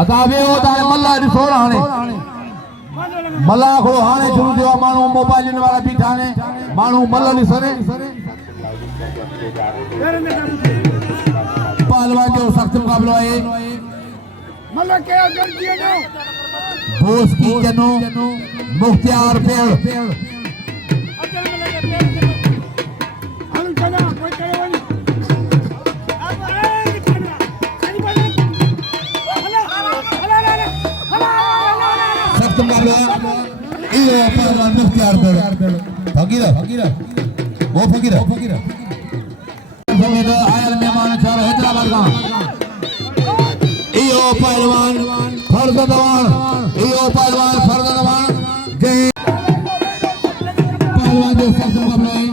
अतावे होता है मल्ला ॾिसो हाणे मल्ला खो हाणे शुरू थियो माण्हू मोबाइल वाला बीठा ने माण्हू मल्ला ॾिसने पहलवान जो सख्त मुकाबलो है मल्ला के अगल दिए नो बोस की जनो मुख्तियार पेड़ अगल में लगे पेड़ हम चला कोई करे वाली सख्त मुकाबला ये पहलवान मुख्तियार पेड़ फकीर वो फकीर आयल मेहमान चार हैदराबाद का इयो पहलवान फर्ज दवान जय पहलवान जो सख्त मुकाबला है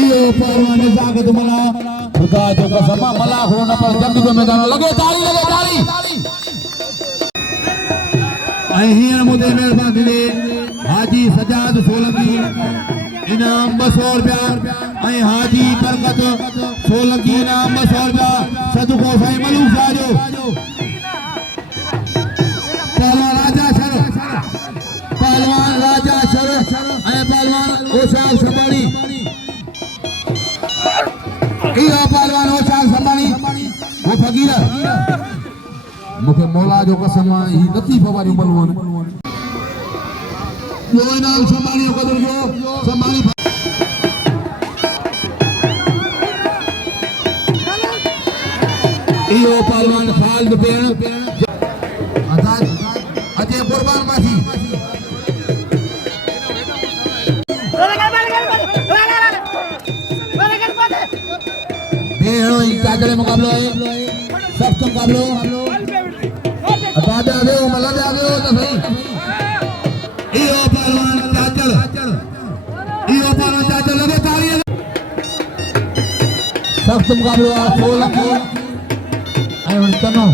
इयो पहलवान ने ताकत मला खुदा जो कसम मला होना पर जंग जो मैदान लगे ताली अहिर मुदे मेहरबानी दे हाजी सजाद सोलंकी इनाम 200 रुपया ऐं हाजी बरकत सोलंकी इनाम 200 रुपया सदको साईं मलूक शाह जो पहलवान राजा शर ऐं पहलवान ओशाक संभाणी इहो पहलवान ओशाक संभाणी वो फकीर मुखे मौला जो कसम ही लतीफ वाली बलवान यो इनाम संभाणी कदर जो संभाणी इयो पहलवान खालिद पेण अजय कुर्बान मासी बेहड़ो चाचड़े मुकाबलो है सख्त मुकाबलो दादा दे मला दे आवे तो सही इयो पहलवान चाचड़ लगे ताली सख्त मुकाबलो आ सोलंकी ऐं तनो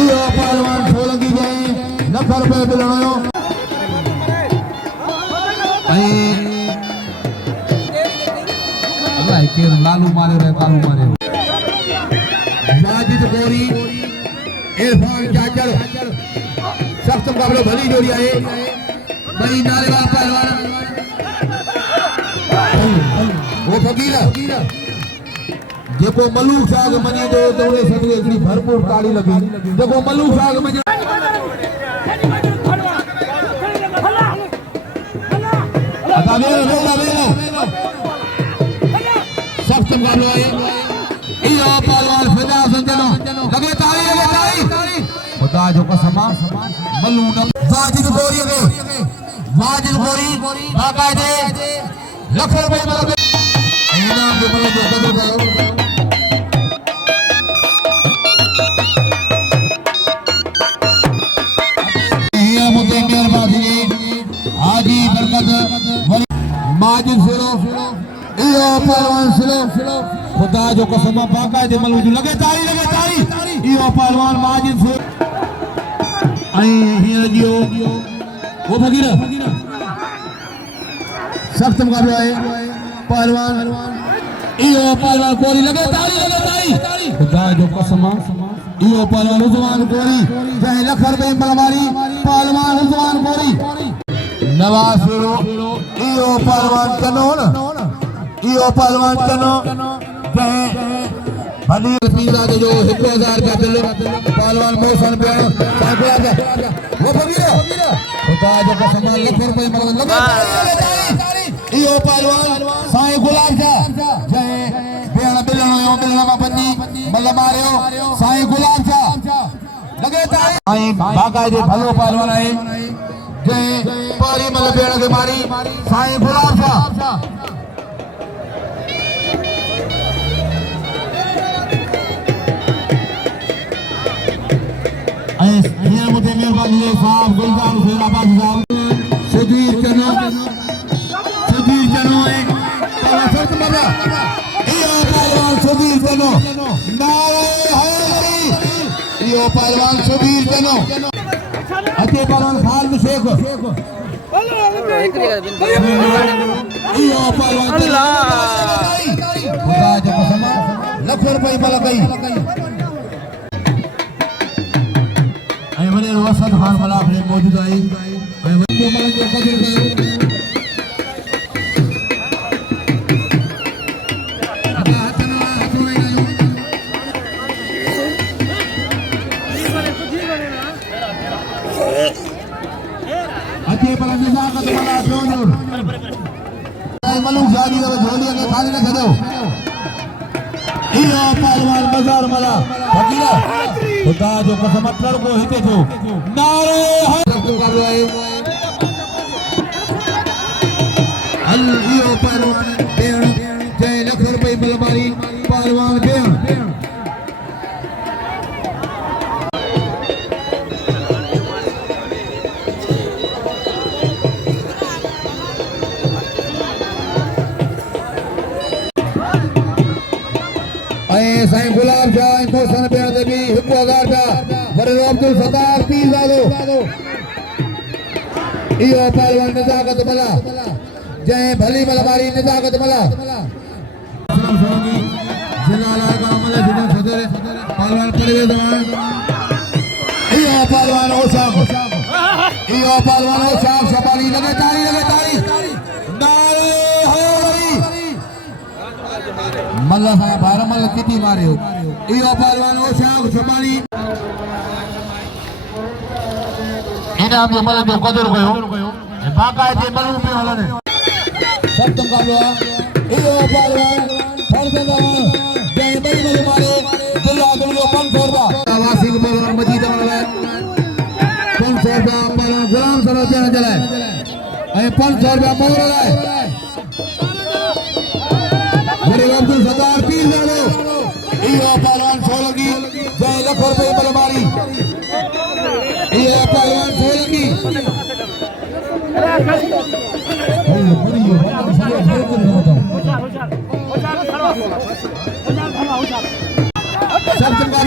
इयो पहलवान सोलंकी जे लख रुपए मिलणो ऐं अल्लाह के लालू मारे रे कालू मारे माजिद गोरी इरफान चाचड़ सख्त मुकाबलो भली जोड़ी है बड़ी नारेवाल पहलवान वो फकीर जेको मलूक शाह के मने जो दौड़े सदके इतनी भरपूर ताली लगी जेको मलूक शाह के मने अता वेला सख्त मुकाबलो है इयो पहलवान फिदा संजनो लगे ताली खुदा जो कसम मलू न वाजिद गोरी बाकायदे लख रुपए मतलब इनाम जो मतलब कदर ये मुद्दे मेहरबानी हाजी बरकत माजिद सिरो इयो पहलवान सिरो खुदा जो कसम बाकायदे मलू जो लगे ताली इयो पहलवान माजिद से आई हियर जियो वो फकीर सख्त मुकाबला है पहलवान इयो पहलवान गोरी लगे ताली खुदा जो कसम इयो पहलवान उस्मान गोरी जय लख रुपए मलवारी पहलवान उस्मान गोरी नवाज इयो पहलवान चनो जय भली पीला जो 1000 का दिल पहलवान मोहसन बेण वो फकीर खुदा जो कसम लख रुपए मतलब लगे इयो पहलवान साईं गुलाब शाह जय बेण बिलणो मा बन्नी मल मारियो साईं गुलाब शाह लगे ताई साईं बाकायदे भलो पहलवान है जय पारी मल बेण के मारी साईं गुलाब शाह ये मुझे मेहरबानी साहब गुलजार हुसैनाबाद साहब सुधीर चनो सख्त मुकाबला इयो पहलवान सुधीर चनो नारे हैदरी इयो पहलवान सुधीर चनो अचे पहलवान खाल शेख इहो पहलवान खुदा जो कसम लख रुपए मल गई ऐं वॾे वसत खान मला मौजूद आई ऐं वॾो मल जो कदर कयो अचे पर निजाकत मला जोर मलू शादी का झोली के खाली न खदो इहो पहलवान बाजार मला फकीरा खुदा जो कसम अटर को हिते जो नारे हक कर रहे अल इहो पहलवान बेण 6 लाख रुपए मलबारी पहलवान बेण साईं गुलाब शाह मोहसन बेण ते भी 1000 रुपया वरे अब्दुल सत्तार पीर वालो इहो पहलवान निजाकत मला जय भली मलबारी निजाकत मला जिला गांव मला जिन सदर पहलवान परवेज इहो पहलवान ओसाम इहो पहलवान ओसाम सपाली लगे ताली नारे मल्ला साहब बारमल किती मारियो इहो पहलवान ओशाक सपानी इनाम जो मल जो कदर कयो बाकायदे मलू पे हलने सब तुम काबलो इहो पहलवान फरजदान जय बड़ी मल मारे दुल्ला दुल्लो 500 रुपया वासी को पहलवान मजीद वाला 500 रुपया पहलवान गुलाम सरो देना चला ए 500 रुपया मोर है अब्दुल सत्तार पीर वालो इहो पहलवान सोलगी 2 लाख रुपए मलबारी इहो पहलवान सोलगी सब चंगा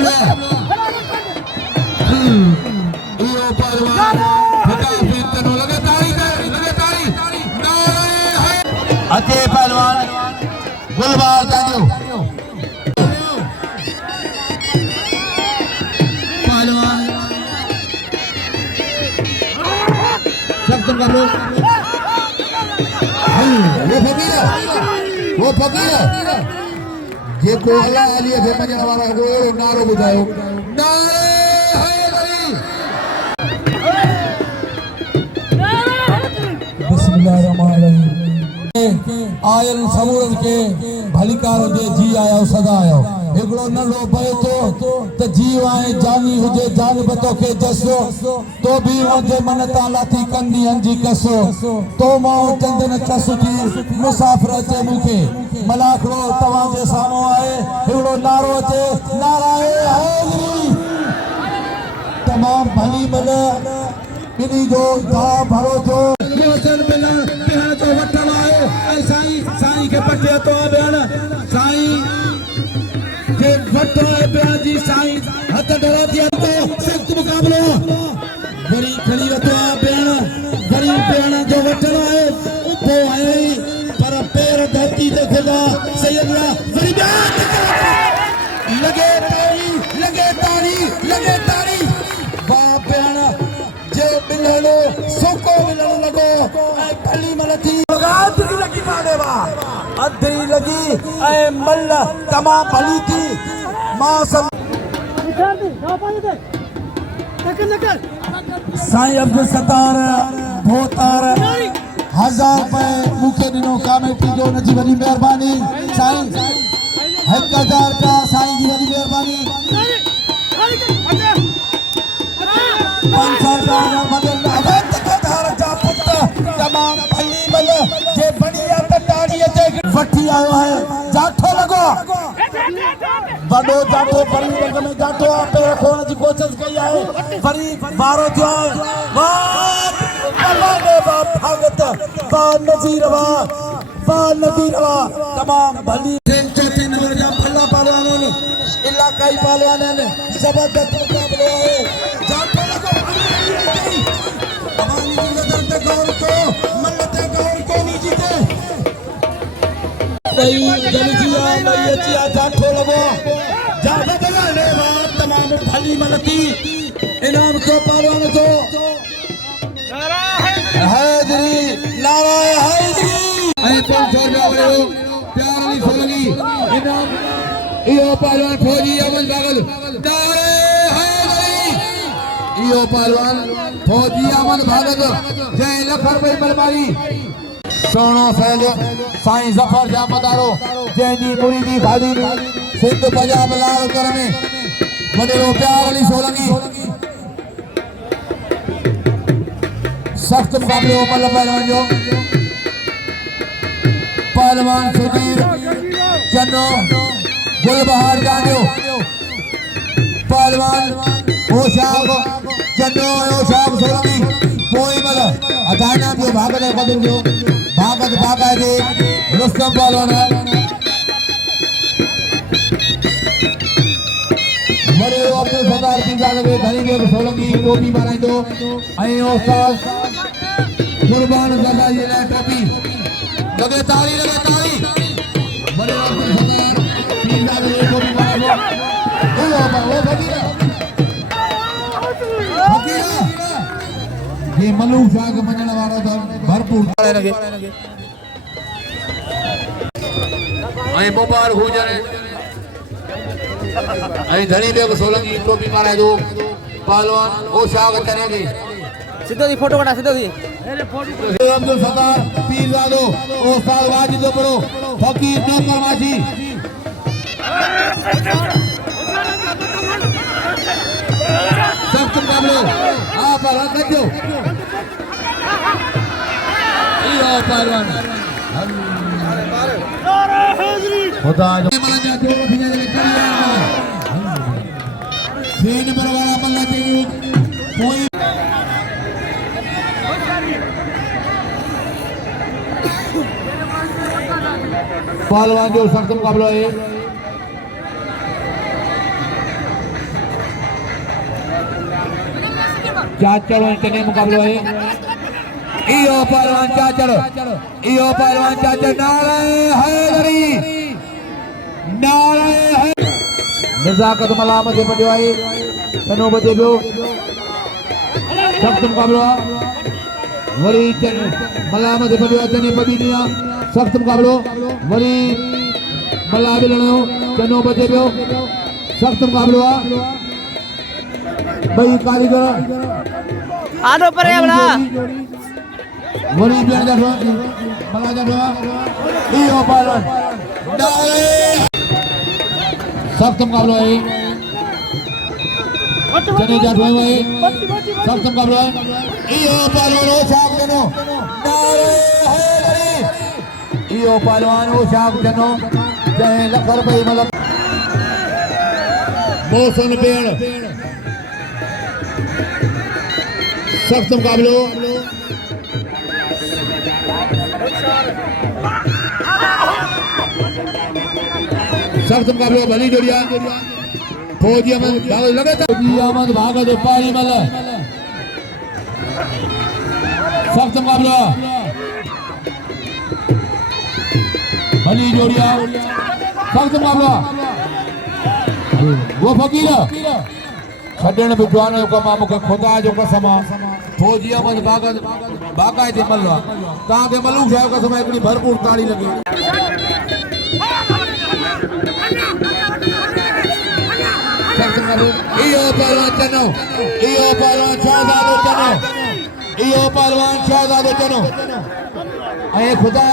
इहो पहलवान खुदा पे तनो लगे ताली अचे पहलवान गुलबार जानियो पहलवान सब तुम कर लो वो फकीर जे को अल्लाह अली के मजन वाला को नारो बुझायो नारे बिस्मिल्लाहिर रहमानिर रहीम आयल समूरन के भलीकार जे जी आयो सदा आयो एकड़ो नंढो पए तो त जीव आए जानी हुजे जान बतो के जसो तो भी मुझे मन ताला थी कंदी अंजी कसो तो मो चंदन कसो थी मुसाफिर चे मुखे मलाखड़ो तवा जे सामो आए एकड़ो नारो चे नाराए हाज़री तमाम भली मल इनी जो दा भरो जो मोहसन बिना बेण जो वठण आयो साईं के पटे तो बेण साईं के वठण बेण जी साईं हथ डरा दिया तो सख्त मुकाबलो वरी खड़ी वतो बेण वरी बेण जो वठण आयो उठो आयो पर पैर धरती ते खिला सैयदला वरी लगे तारी वाह बेण जे मिलणो सोको मिलण लगो ऐ कली मलथी गात लगी माने वा अधरी लगी ऐ मल तमाम भली थी मां सब साईं अब्दुल सत्तार भोतार 1000 रुपए मुखे दिनो कमेटी जो नजी वडी मेहरबानी साईं 1000 रुपया साईं जी वडी मेहरबानी 500 रुपया मदन अवत कधार जा पुट तमाम भली मल जे बढ़िया तटाड़ी जे वठी आयो है जाठो लगो बड़ो जाठो परी वर्ग में जाठो पे रखण जी कोशिश कई है परी बारो जो वाह अल्लाह बा भगत बा नजीर बा तमाम भली चौथे नंबर जा भला पालवान इलाकाई पालवान जबरदस्त मुकाबलो है जाठो लगो भाई जलजिया भाई चिया जाठो लगो ज्यादा बनाने वाला तमाम भली मलती इनाम को पहलवान को हैदरी नाराय हैदरी ऐ 500 रुपया वाले प्यार वाली सोलगी इनाम इयो पहलवान फौजी अमन बागल नाराय हैदरी इयो पहलवान फौजी अमन बागल जय लख रुपए मलमारी सोनो सैल साईं जफर जामदारो जैनी मुरीदी खादी सिंध पंजाब लाल कर में वडेरो प्यार वाली सोलंगी सख्त मुकाबले उमर पहलवान जो पहलवान सुधीर चन्नो गुलबहार जानियो पहलवान ओशाब चन्नो ओशाब सोलंगी कोई मल अदाना जो भागत है बदल जो भागत भागा दे रुस्तम पहलवान बड़े अब्दुल सरदार की जागे धनी के सोलंगी टोपी माराई दो ऐ उस्ताद कुर्बान दादा जी ने टोपी लगे ताली बड़े अब्दुल सरदार की जागे टोपी माराई दो वो फकीरा ये मलूक शाह के मनण वाला था भरपूर लगे ऐ मुबारक हो जाने ऐ धनी बेग सोलंगी टोपी मारे दो पहलवान ओ शाह चने की सीधो दी फोटो बना सीधो दी अब्दुल सरदार पीर दादो ओ साल वाजिद पड़ो फकीर नौकर माछी सख्त मुकाबले आप रखो यो पहलवान खुदा जो मलंगा जो फिर छह नंबर वाला मल्ला तेरी कोई पहलवान जो सख्त मुकाबला है चाचड़ चने मुकाबला है इयो पहलवान चाचड़ नाराय हैदरी नाराय है नजाकत मलामत पटिवाई तनो बजे जो सख्त मुकाबला वरी मलामत पटिवा तने बदीनिया सख्त मुकाबलो वरी मलाबिलनो तनो बजे जो सख्त मुकाबलो भाई कारीगर आदो पर है बड़ा वरी बिया जाठो मला जाठो इयो पहलवान सख्त मुकाबला है चने जाठो है सख्त मुकाबला है इयो पहलवान ओ शाख जनो नारे हैदरी इयो पहलवान ओ शाख जनो जय लख रुपए मतलब मौसम पेड़ सख्त मुकाबलो सख्त मुकाबलो भली जोड़िया फौजी अहमद भागत लगातार फौजी अहमद भागत पारी मल सख्त मुकाबलो भली जोड़िया सख्त मुकाबलो वो फकीर छड़ण विद्वान जो कम मूंखे खुदा जो कसम फौजी अहमद भागत बाकायदे मल तव्हांखे मलूक साहिब कसम हिकिड़ी भरपूर ताड़ी लगे इयो पहलवान चनो इयो पहलवान शहजादो चनो इयो पहलवान शहजादो चनो ऐ खुदा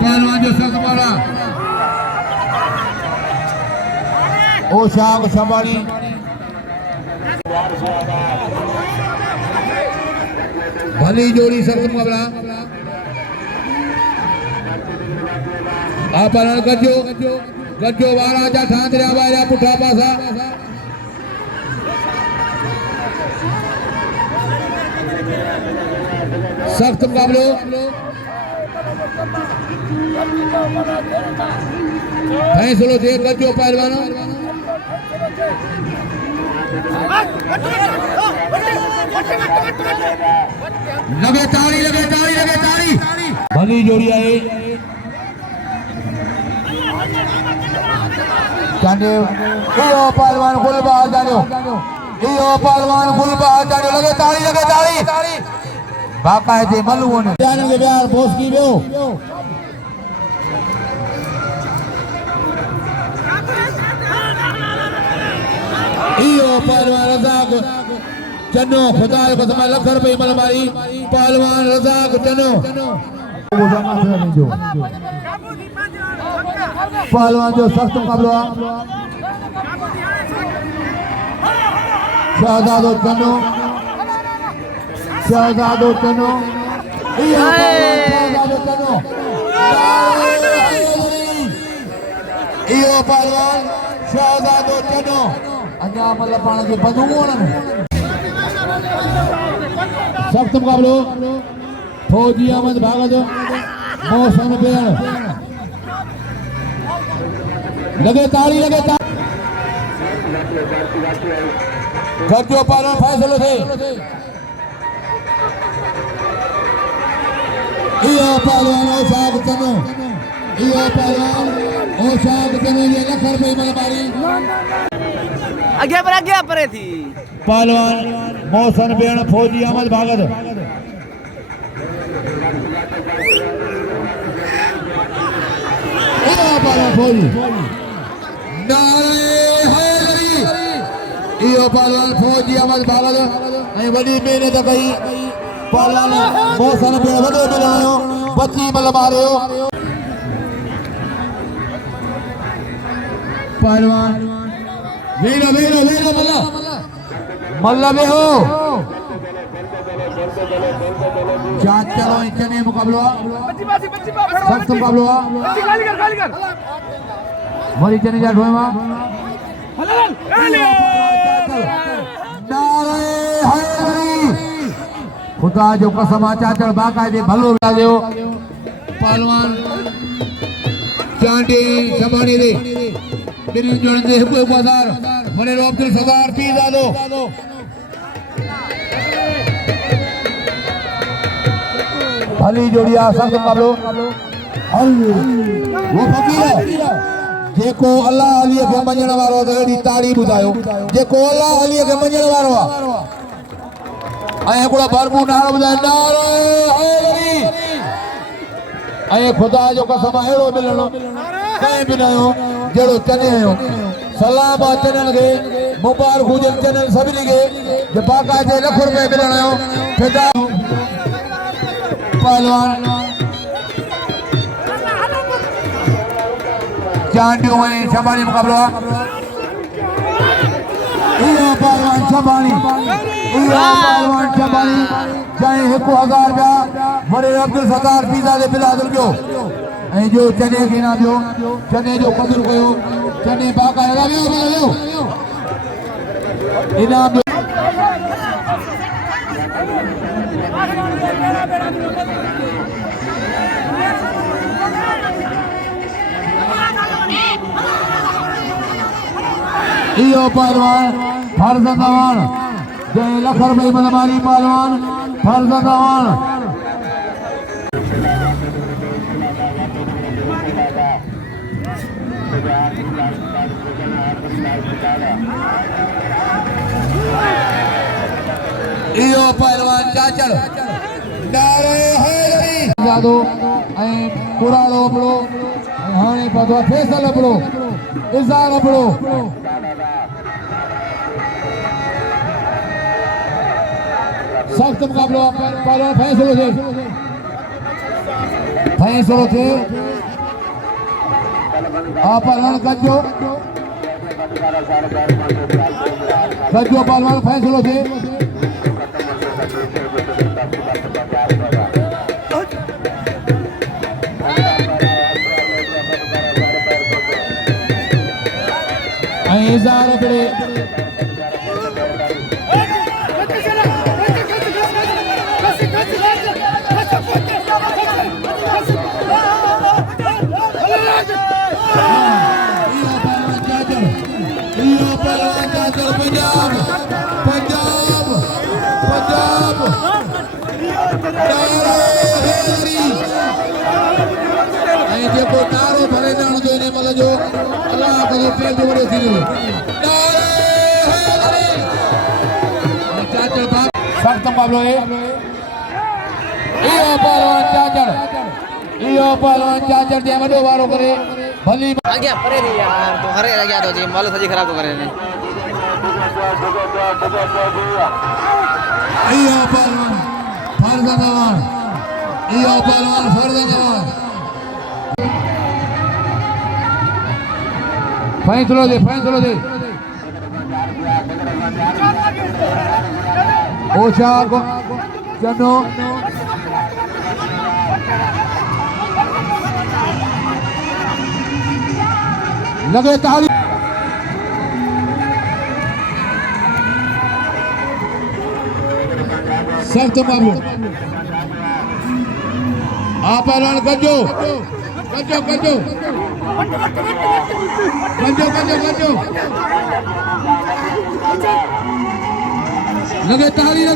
पहलवान जो सख्त मारा ओ शाह संभाली भली जोड़ी सख्त मुकाबला आप पहलवान गजो वारा जा ठांदरिया वारा पुठा पासा सख्त मुकाबलो फैसलो थे गजो पहलवानों लगे ताड़ी भली जोड़ी आई चांडे इहो पहलवान गुलबहार जानियो इहो पहलवान गुलबहार जानियो लगे ताड़ी बाकायदे मलून जाने के प्यार बोस की वियो इहो पहलवान रज़ाक चनो खुदा को समय लख रुपए मल मारी पहलवान रज़ाक चनो पहलवान जो सख्त मुकाबला शहजादो चनो शहजादो चनो इहो पहलवान शहजादो चनो अञा मतलब पाण खे बदूण सख्त मुकाबलो फौजी अहमद भागत मौसम बेण लगे ताड़ी गद्यो पालन फैसलो थे इहो पहलवान ओशाक चनो इहो पहलवान ओशाक चनो ये लख रुपए मल मारी आगे पर थी पहलवान मौसम बेण फौजी अहमद भागत फौजी इहो पहलवान फौजी अहमद भागत ऐं वॾी महिनत कई पहलवान मौसम बेण वॾो मिलणो बची मल मारियो पहलवान वेरो मल्ल वेहो जांच चलो इतने मुकाबलो सख्त मुकाबलो वरी चने जा ढोएवा नारे हैदरी खुदा जो कसम चाचड़ बाकायदे भलो लायो पहलवान चांडे समाने दे मेरी जोड़न दे हिकु बाजार मने अब्दुल सदार पी दादो भली जोड़िया सख्त मुकाबलो वो फकीर जेको अल्लाह अली के मञण वारो त एडी ताड़ी बुधायो जेको अल्लाह अली के मञण वारो आ ऐं हिकिड़ो भरपूर नारो ॿुधाए नारे हैदरी ऐं ख़ुदा जो कसम अहिड़ो मिलणो कंहिं बि न हुयो जहिड़ो चने हुयो सलाम आहे चननि खे मुबारक हुजनि चननि सभिनी खे जो बाक़ाइदे लख रुपए मिलणो फिदा पहलवान चांडियों ऐं छबाणी मुक़ाबलो आहे इहो पहलवान छबाणी चाहे 1000 रुपया वरे अब्दुल सत्तार पीज़ा दे बिलादुल जो ऐं जो चने खे ना ॿियो चने जो क़दुरु कयो चने बाक़ाइदा वियो इनाम इहो पहलवान फर्ज़ंदवान 2 लाख रुपए मल मारी पहलवान फर्ज़ंदवान इहो पहलवान चाचड़ नारे हैदरी जादो ऐं कुरालो बड़ो हाणे पतो फैसल बड़ो इज़ार बड़ो सख्त मुकाबलो पहलवान फैसलो थे आप पहलवान गज्जो पहलवान फैसलो थे इज़ार बड़े पंजाब जेको नारो भरे ॼाण जो इन महिल जो अलाह जो पेल जो बड़े थी चाचड़ बात सख्त मुकाबलो है इयो पहलवान चाचड़ जे वडो वारो करे भली आगे परे थी यार तो हरे रह गया तो जी माल सजी खराब तो करे ने इयो पहलवान फरदानवान फैसलो दे ओछा चनो लगे ताली सख्त मामलो आप पहलवान गजो लगे ताली